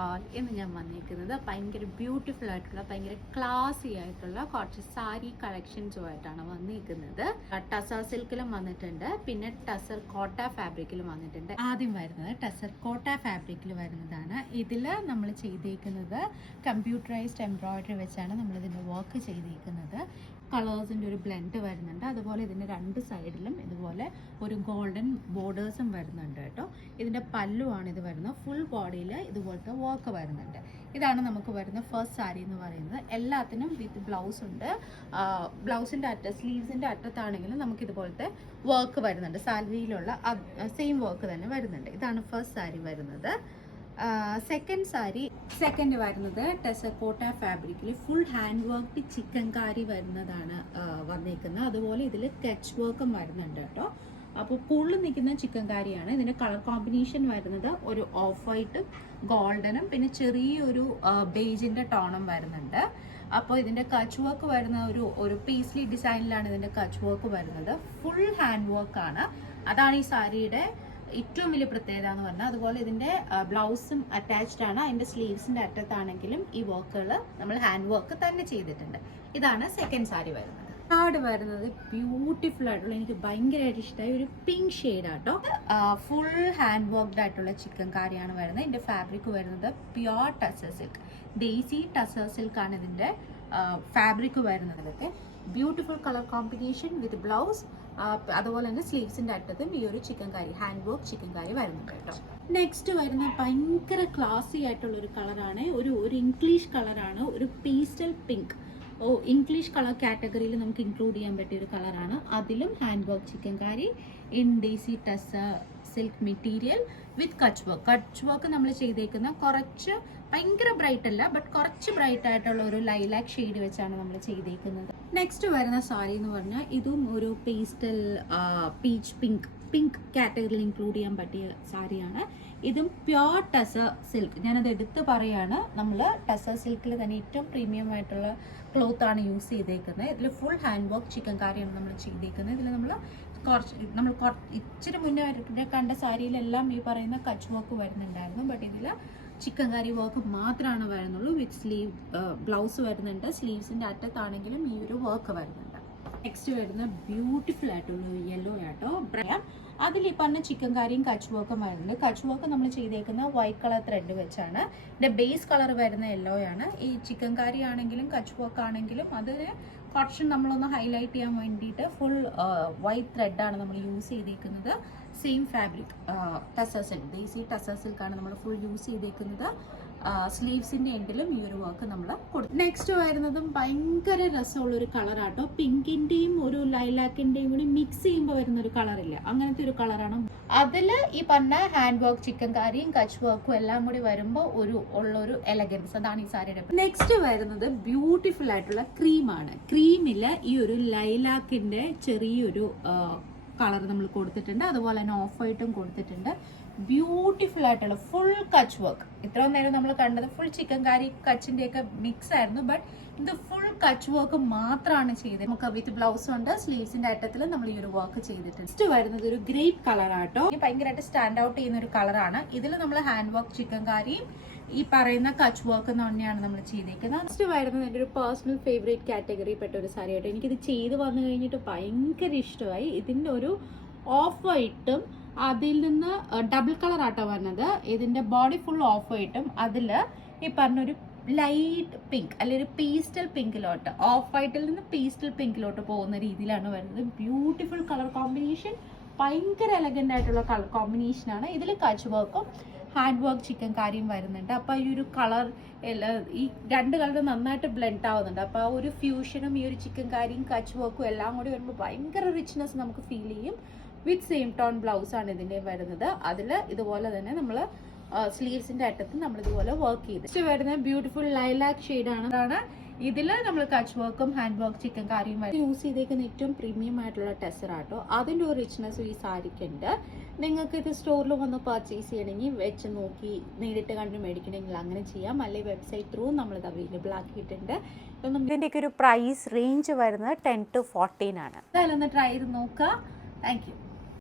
All ഇന്ന് ഞാൻ വന്നിരിക്കുന്നത് ഭയങ്കര ബ്യൂട്ടിഫുൾ ആയിട്ടുള്ള ഭയങ്കര ക്ലാസി ആയിട്ടുള്ള കുറച്ച് സാരി കളക്ഷൻസുമായിട്ടാണ് വന്നിരിക്കുന്നത്. ടസർ സിൽക്കിലും വന്നിട്ടുണ്ട്, പിന്നെ ടസർ കോട്ട ഫാബ്രിക്കിലും വന്നിട്ടുണ്ട്. ആദ്യം വരുന്നത് ടസർ കോട്ട ഫാബ്രിക്കിൽ വരുന്നതാണ്. ഇതിൽ നമ്മൾ ചെയ്തേക്കുന്നത് കമ്പ്യൂട്ടറൈസ്ഡ് എംബ്രോയിഡറി വെച്ചാണ് നമ്മളിതിൻ്റെ വർക്ക് ചെയ്തേക്കുന്നത്. കളേഴ്സിൻ്റെ ഒരു ബ്ലെൻഡ് വരുന്നുണ്ട്. അതുപോലെ ഇതിൻ്റെ രണ്ട് സൈഡിലും ഇതുപോലെ ഒരു ഗോൾഡൻ ബോർഡേഴ്സും വരുന്നുണ്ട് കേട്ടോ. ഇതിൻ്റെ പല്ലുവാണ് ഇത് വരുന്നത്. ഫുൾ ബോഡിയിൽ ഇതുപോലത്തെ വർക്ക് വരുന്നുണ്ട്. ഇതാണ് നമുക്ക് വരുന്ന ഫസ്റ്റ് സാരി എന്ന് പറയുന്നത്. എല്ലാത്തിനും വിത്ത് ബ്ലൗസ് ഉണ്ട്. ബ്ലൗസിൻ്റെ സ്ലീവ്സിൻ്റെ അറ്റത്താണെങ്കിലും നമുക്ക് ഇതുപോലത്തെ വർക്ക് വരുന്നുണ്ട്. സാരിയിലുള്ള സെയിം വർക്ക് തന്നെ വരുന്നുണ്ട്. ഇതാണ് ഫസ്റ്റ് സാരി വരുന്നത്. സെക്കൻഡ് വരുന്നത് ടസർ കോട്ട ഫാബ്രിക്കിൽ ഫുൾ ഹാൻഡ് വർക്ക് ചിക്കൻകാരി വരുന്നതാണ് വന്നേക്കുന്നത്. അതുപോലെ ഇതിൽ കച്ച് വർക്കും വരുന്നുണ്ട് കേട്ടോ. അപ്പോൾ കൂടുതൽ നിൽക്കുന്ന ചിക്കൻകാരിയാണ്. ഇതിൻ്റെ കളർ കോമ്പിനേഷൻ വരുന്നത് ഒരു ഓഫ് വൈറ്റും ഗോൾഡനും പിന്നെ ചെറിയൊരു ബേജിൻ്റെ ടോണും വരുന്നുണ്ട്. അപ്പോൾ ഇതിൻ്റെ കച്ച് വർക്ക് വരുന്ന ഒരു പീസ്ലി ഡിസൈനിലാണ് ഇതിൻ്റെ കച്ച് വർക്ക് വരുന്നത്. ഫുൾ ഹാൻഡ് വർക്കാണ്. അതാണ് ഈ സാരിയുടെ ഏറ്റവും വലിയ പ്രത്യേകത എന്ന് പറഞ്ഞാൽ. അതുപോലെ ഇതിൻ്റെ ബ്ലൗസും അറ്റാച്ച്ഡ് ആണ്. അതിൻ്റെ സ്ലീവ്സിൻ്റെ അറ്റത്താണെങ്കിലും ഈ വർക്കുകൾ നമ്മൾ ഹാൻഡ് വർക്ക് തന്നെ ചെയ്തിട്ടുണ്ട്. ഇതാണ് സെക്കൻഡ് സാരി വരുന്നത്. തേർഡ് വരുന്നത് ബ്യൂട്ടിഫുൾ ആയിട്ടുള്ള, എനിക്ക് ഭയങ്കരമായിട്ട് ഇഷ്ടമായ ഒരു പിങ്ക് ഷെയ്ഡ് ആട്ടോ. ഫുൾ ഹാൻഡ് വർക്ക്ഡ് ആയിട്ടുള്ള ചിക്കൻ കാരിയാണ് വരുന്നത്. ഇതിൻ്റെ ഫാബ്രിക് വരുന്നത് pure tussar silk, desi tussar silk ആണ് ഇതിൻ്റെ ഫാബ്രിക് വരുന്നതിലൊക്കെ. Beautiful colour combination with blouse. അതുപോലെ തന്നെ സ്ലീവ്സിൻ്റെ അറ്റത്തും ഈ ഒരു chikankari hand work chikankari വരുന്നുണ്ട് കേട്ടോ. നെക്സ്റ്റ് വരുന്ന ഭയങ്കര ക്ലാസി ആയിട്ടുള്ള ഒരു കളറാണ്. ഒരു ഇംഗ്ലീഷ് കളറാണ്, ഒരു പേസ്റ്റൽ പിങ്ക്. ഇംഗ്ലീഷ് കളർ കാറ്റഗറിയിൽ നമുക്ക് ഇൻക്ലൂഡ് ചെയ്യാൻ പറ്റിയ ഒരു കളറാണ്. അതിലും hand work chicken Carrie in desi tussar silk material with Kutch work. Kutch work നമ്മൾ ചെയ്തേക്കുന്ന കുറച്ച് ഭയങ്കര ബ്രൈറ്റ് അല്ല, ബട്ട് കുറച്ച് ബ്രൈറ്റ് ആയിട്ടുള്ള ഒരു ലൈലാക്ക് ഷെയ്ഡ് വെച്ചാണ് നമ്മൾ ചെയ്തേക്കുന്നത്. നെക്സ്റ്റ് വരുന്ന സാരി എന്ന് പറഞ്ഞാൽ ഇതും ഒരു പേസ്റ്റൽ പീച്ച് പിങ്ക് കാറ്റഗറിയിൽ ഇൻക്ലൂഡ് ചെയ്യാൻ പറ്റിയ സാരിയാണ്. ഇതും പ്യുവർ ടസർ സിൽക്ക്. ഞാനത് എടുത്ത് പറയാണ്, നമ്മൾ ടസർ സിൽക്കിൽ തന്നെ ഏറ്റവും പ്രീമിയം ആയിട്ടുള്ള ക്ലോത്ത് ആണ് യൂസ് ചെയ്തേക്കുന്നത്. ഇതിൽ ഫുൾ ഹാൻഡ് വർക്ക് ചിക്കൻ കാരിയാണ് നമ്മൾ ചെയ്തേക്കുന്നത്. ഇതിൽ നമ്മൾ ഇച്ചിരി മുന്നേ കണ്ട സാരിയിലെല്ലാം ഈ പറയുന്ന കച്ച് വർക്ക് വരുന്നുണ്ടായിരുന്നു. ബട്ട് ഇതിൽ ചിക്കൻ കാരി വർക്ക് മാത്രമാണ് വരുന്നുള്ളൂ. വിത്ത് സ്ലീവ് ബ്ലൗസ് വരുന്നുണ്ട്. സ്ലീവ്സിൻ്റെ അറ്റത്താണെങ്കിലും ഈ ഒരു വർക്ക് വരുന്നുണ്ട്. നെക്സ്റ്റ് വരുന്ന ബ്യൂട്ടിഫുൾ ആയിട്ടുള്ള യെല്ലോ ആട്ടോ. അതിൽ ഈ പറഞ്ഞ ചിക്കൻ കാരിയും കച്ച് വർക്കും വരുന്നുണ്ട്. കച്ച് വർക്ക് നമ്മൾ ചെയ്തേക്കുന്ന വൈറ്റ് കളർ ത്രെഡ് വെച്ചാണ്. ഇതിൻ്റെ ബേസ് കളർ വരുന്ന യെല്ലോ ആണ്. ഈ ചിക്കൻ കാരി ആണെങ്കിലും കച്ച് വർക്ക് ആണെങ്കിലും അതിന് കുറച്ച് നമ്മളൊന്ന് ഹൈലൈറ്റ് ചെയ്യാൻ വേണ്ടിയിട്ട് ഫുൾ വൈറ്റ് ത്രെഡാണ് നമ്മൾ യൂസ് ചെയ്തേക്കുന്നത്. Same fabric tussar silk, desi tussar സിൽക്കാണ് നമ്മൾ ഫുൾ യൂസ് ചെയ്തേക്കുന്നത്. സ്ലീവ്സിൻ്റെ എൻഡിലും ഈ ഒരു വർക്ക് നമ്മൾ കൊടുത്തു. നെക്സ്റ്റ് വരുന്നതും ഭയങ്കര രസമുള്ളൊരു കളറാട്ടോ. പിങ്കിൻ്റെയും ഒരു ലൈലാക്കിൻ്റെയും കൂടി മിക്സ് ചെയ്യുമ്പോൾ വരുന്നൊരു കളറില്ല, അങ്ങനത്തെ ഒരു കളറാണ്. അതിൽ ഈ പറഞ്ഞ ഹാൻഡ് വർക്ക് ചിക്കൻ കാരിയും കച്ച് വർക്കും എല്ലാം കൂടി വരുമ്പോൾ ഉള്ളൊരു എലഗൻസ്, അതാണ് ഈ സാരിയുടെ. നെക്സ്റ്റ് വരുന്നത് ബ്യൂട്ടിഫുൾ ആയിട്ടുള്ള ക്രീമാണ്. ക്രീമിൽ ഈ ഒരു ലൈലാക്കിൻ്റെ ചെറിയൊരു കളർ നമ്മൾ കൊടുത്തിട്ടുണ്ട്. അതുപോലെ തന്നെ ഓഫ് വൈറ്റും കൊടുത്തിട്ടുണ്ട്. ബ്യൂട്ടിഫുൾ ആയിട്ടുള്ള ഫുൾ കച്ച് വർക്ക്. ഇത്രയും നേരം നമ്മൾ കണ്ടത് ഫുൾ ചിക്കൻ കാരി കച്ചിൻ്റെ ഒക്കെ മിക്സ് ആയിരുന്നു. ബട്ട് ഇത് ഫുൾ കച്ച് വർക്ക് മാത്രമാണ് ചെയ്തത്. നമുക്ക് വിത്ത് ബ്ലൗസ് ഉണ്ട്. സ്ലീവ്സിന്റെ അറ്റത്തിൽ നമ്മൾ ഈ ഒരു വർക്ക് ചെയ്തിട്ടുണ്ട്. നെക്സ്റ്റ് വരുന്നത് ഒരു ഗ്രേപ്പ് കളർ ആട്ടോ. ഭയങ്കരമായിട്ട് സ്റ്റാൻഡ് ഔട്ട് ചെയ്യുന്ന ഒരു കളറാണ്. ഇതിൽ നമ്മൾ ഹാൻഡ് വർക്ക് ചിക്കൻ കാരിയും ഈ പറയുന്ന കച്ച് വർക്ക് തന്നെയാണ് നമ്മൾ ചെയ്തേക്കുന്നത്. നെക്സ്റ്റ് വരുന്നത് എൻ്റെ ഒരു പേഴ്സണൽ ഫേവറേറ്റ് കാറ്റഗറി പെട്ട ഒരു സാരി ആയിട്ട്. എനിക്കിത് ചെയ്ത് വന്നു കഴിഞ്ഞിട്ട് ഭയങ്കര ഇഷ്ടമായി. ഇതിൻ്റെ ഒരു ഓഫ് വൈറ്റും അതിൽ നിന്ന് ഡബിൾ കളർ ആട്ടോ വരുന്നത്. ഇതിൻ്റെ ബോഡി ഫുൾ ഓഫ് വൈറ്റും അതിൽ ഈ പറഞ്ഞൊരു ലൈറ്റ് പിങ്ക് അല്ലെങ്കിൽ ഒരു പേസ്റ്റൽ പിങ്കിലോട്ട്, ഓഫ് വൈറ്റിൽ നിന്ന് പേസ്റ്റൽ പിങ്കിലോട്ട് പോകുന്ന രീതിയിലാണ് വരുന്നത്. ബ്യൂട്ടിഫുൾ കളർ കോമ്പിനേഷൻ, ഭയങ്കര എലഗൻ്റ് ആയിട്ടുള്ള കളർ കോമ്പിനേഷനാണ്. ഇതിൽ കച്ച് വർക്കും ഹാൻഡ് വർക്ക് ചിക്കൻ കാരിയും വരുന്നുണ്ട്. അപ്പോൾ ഈ ഒരു കളർ ഈ രണ്ട് കളർ നന്നായിട്ട് ബ്ലെൻഡ് ആവുന്നുണ്ട്. അപ്പോൾ ആ ഒരു ഫ്യൂഷനും ഈ ഒരു ചിക്കൻ കാരിയും കച്ച് വർക്കും എല്ലാം കൂടി വരുമ്പോൾ ഭയങ്കര റിച്ച്നെസ് നമുക്ക് ഫീൽ ചെയ്യും. വിത്ത് സെയിം ടോൺ ബ്ലൗസ് ആണ് ഇതിൻ്റെ വരുന്നത്. അതിൽ ഇതുപോലെ തന്നെ നമ്മൾ സ്ലീവ്സിൻ്റെ അറ്റത്ത് നമ്മൾ ഇതുപോലെ വർക്ക് ചെയ്ത് വരുന്ന ബ്യൂട്ടിഫുൾ ലൈലാക്ക് ഷെയ്ഡാണ്. ഇതിൽ നമ്മൾ കച്ച് വർക്കും ഹാൻഡ് വർക്ക് ചിക്കൻ കാരിയും യൂസ് ചെയ്തേക്കുന്ന ഏറ്റവും പ്രീമിയം ആയിട്ടുള്ള ടെസർ ആട്ടോ. അതിൻ്റെ ഒരു റിച്ച്നെസ് ഈ സാരിക്കുണ്ട്. നിങ്ങൾക്ക് ഇത് സ്റ്റോറിൽ വന്ന് പർച്ചേസ് ചെയ്യണമെങ്കിൽ വെച്ച് നോക്കി നേരിട്ട് കണ്ട് മേടിക്കണമെങ്കിൽ അങ്ങനെ ചെയ്യാം. അല്ലെങ്കിൽ വെബ്സൈറ്റ് ത്രൂ നമ്മളിത് അവൈലബിൾ ആക്കിയിട്ടുണ്ട്. ഇതിൻ്റെയൊക്കെ ഒരു പ്രൈസ് റേഞ്ച് വരുന്നത് 10 to 14 ആണ്. എന്തായാലും ഒന്ന് ട്രൈ ചെയ്ത് നോക്കുക. Thank you.